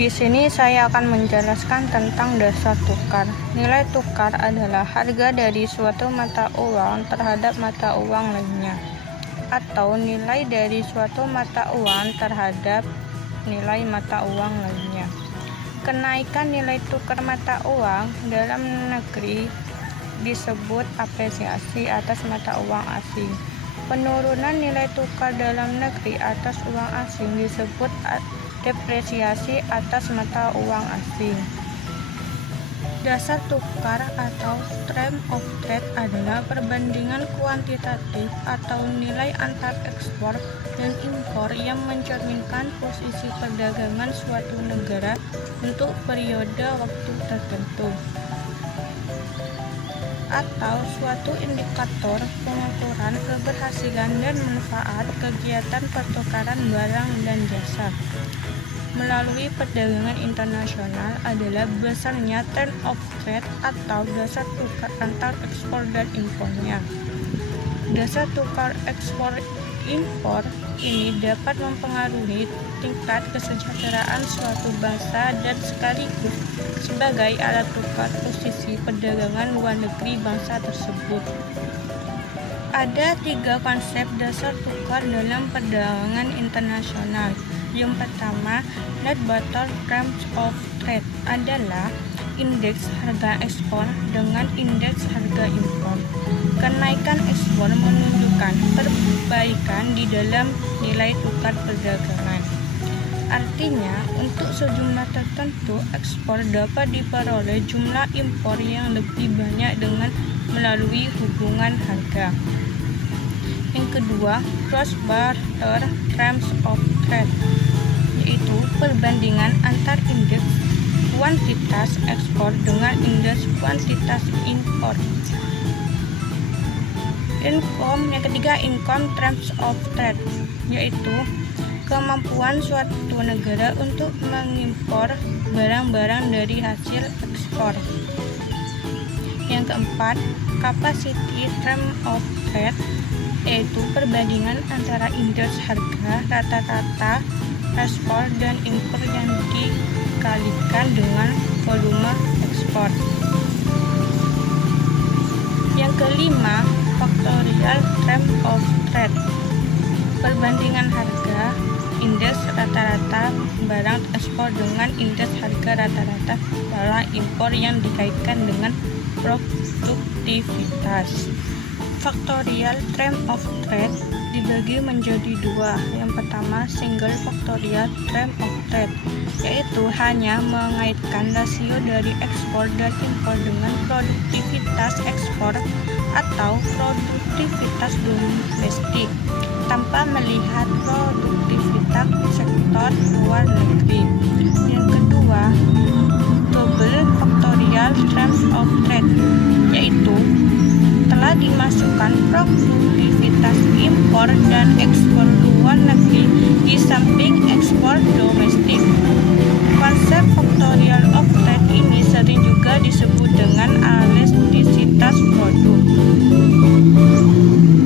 Di sini saya akan menjelaskan tentang dasar tukar. Nilai tukar adalah harga dari suatu mata uang terhadap mata uang lainnya, atau nilai dari suatu mata uang terhadap nilai mata uang lainnya. Kenaikan nilai tukar mata uang dalam negeri disebut apresiasi atas mata uang asing. Penurunan nilai tukar dalam negeri atas uang asing disebut depresiasi atas mata uang asing. Dasar tukar atau term of trade adalah perbandingan kuantitatif atau nilai antar ekspor dan impor yang mencerminkan posisi perdagangan suatu negara untuk periode waktu tertentu, atau suatu indikator pengukuran keberhasilan dan manfaat kegiatan pertukaran barang dan jasa melalui perdagangan internasional adalah besarnya term of trade atau dasar tukar antar ekspor dan impornya. Dasar tukar ekspor impor ini dapat mempengaruhi tingkat kesejahteraan suatu bangsa dan sekaligus sebagai alat tukar posisi perdagangan luar negeri bangsa tersebut. Ada 3 konsep dasar tukar dalam perdagangan internasional. Yang pertama, net barter terms of trade adalah indeks harga ekspor dengan indeks harga impor. Kenaikan ekspor menunjukkan perbaikan di dalam nilai tukar perdagangan. Artinya, untuk sejumlah tertentu, ekspor dapat diperoleh jumlah impor yang lebih banyak dengan melalui hubungan harga. Yang kedua, cross barter terms of trade, yaitu perbandingan antar indeks kuantitas ekspor dengan indeks kuantitas impor. Yang ketiga, income terms of trade, yaitu kemampuan suatu negara untuk mengimpor barang-barang dari hasil ekspor. Yang keempat, capacity term of trade, yaitu perbandingan antara indeks harga rata-rata ekspor dan impor yang dikalikan dengan volume ekspor. Yang kelima, factorial term of trade, perbandingan harga indeks rata-rata barang ekspor dengan indeks harga rata-rata barang impor yang dikaitkan dengan produktivitas. Factorial term of trade dibagi menjadi 2. Yang pertama, single factorial term of trade, yaitu hanya mengaitkan rasio dari ekspor dan impor dengan produktivitas ekspor atau produktivitas domestik tanpa melihat produktivitas sektor luar negeri. Yang kedua, double factorial term of trade, yaitu telah dimasukkan produktivitas impor dan ekspor luar negeri di samping ekspor domestik. Konsep factorial of trade ini sering juga disebut dengan elastisitas produk.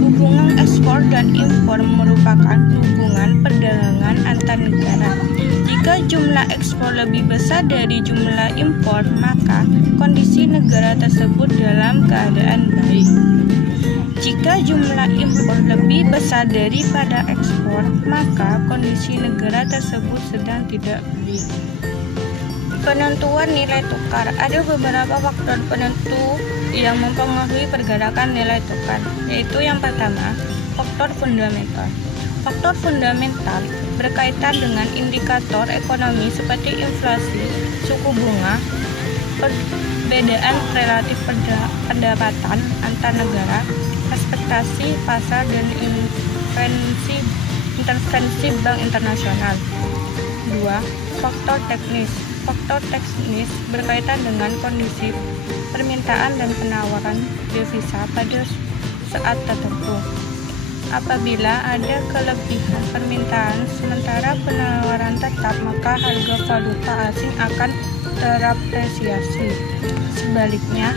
Hubungan ekspor dan impor merupakan hubungan perdagangan antar negara. Jika jumlah ekspor lebih besar dari jumlah impor, maka kondisi negara tersebut dalam keadaan baik. Jika jumlah impor lebih besar daripada ekspor, maka kondisi negara tersebut sedang tidak baik. Penentuan nilai tukar. Ada beberapa faktor penentu yang mempengaruhi pergerakan nilai tukar, yaitu yang pertama, faktor fundamental. Faktor fundamental berkaitan dengan indikator ekonomi seperti inflasi, suku bunga, perbedaan relatif pendapatan antar negara, ekspektasi pasar, dan intervensi bank internasional. 2. Faktor teknis. Faktor teknis berkaitan dengan kondisi permintaan dan penawaran devisa pada saat tertentu. Apabila ada kelebihan permintaan sementara penawaran tetap, maka harga valuta asing akan terapresiasi. Sebaliknya,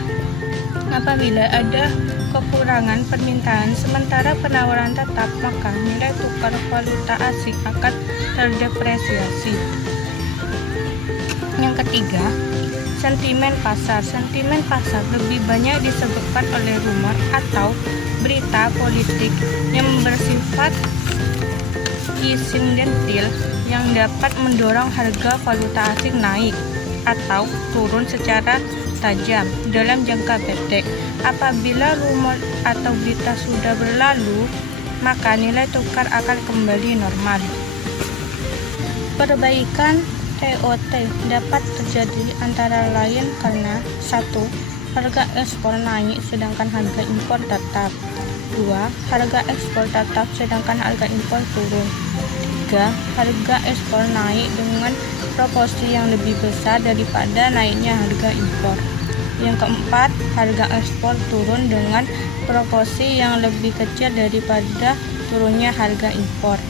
apabila ada kekurangan permintaan sementara penawaran tetap, maka nilai tukar valuta asing akan terdepresiasi. Yang ketiga, sentimen pasar. Sentimen pasar lebih banyak disebabkan oleh rumor atau berita politik yang bersifat insidentil yang dapat mendorong harga valuta asing naik atau turun secara tajam dalam jangka pendek. Apabila rumor atau berita sudah berlalu, maka nilai tukar akan kembali normal. Perbaikan TOT dapat terjadi antara lain karena 1. Harga ekspor naik sedangkan harga impor tetap. 2. Harga ekspor tetap sedangkan harga impor turun. 3. Harga ekspor naik dengan proporsi yang lebih besar daripada naiknya harga impor. Yang keempat, harga ekspor turun dengan proporsi yang lebih kecil daripada turunnya harga impor.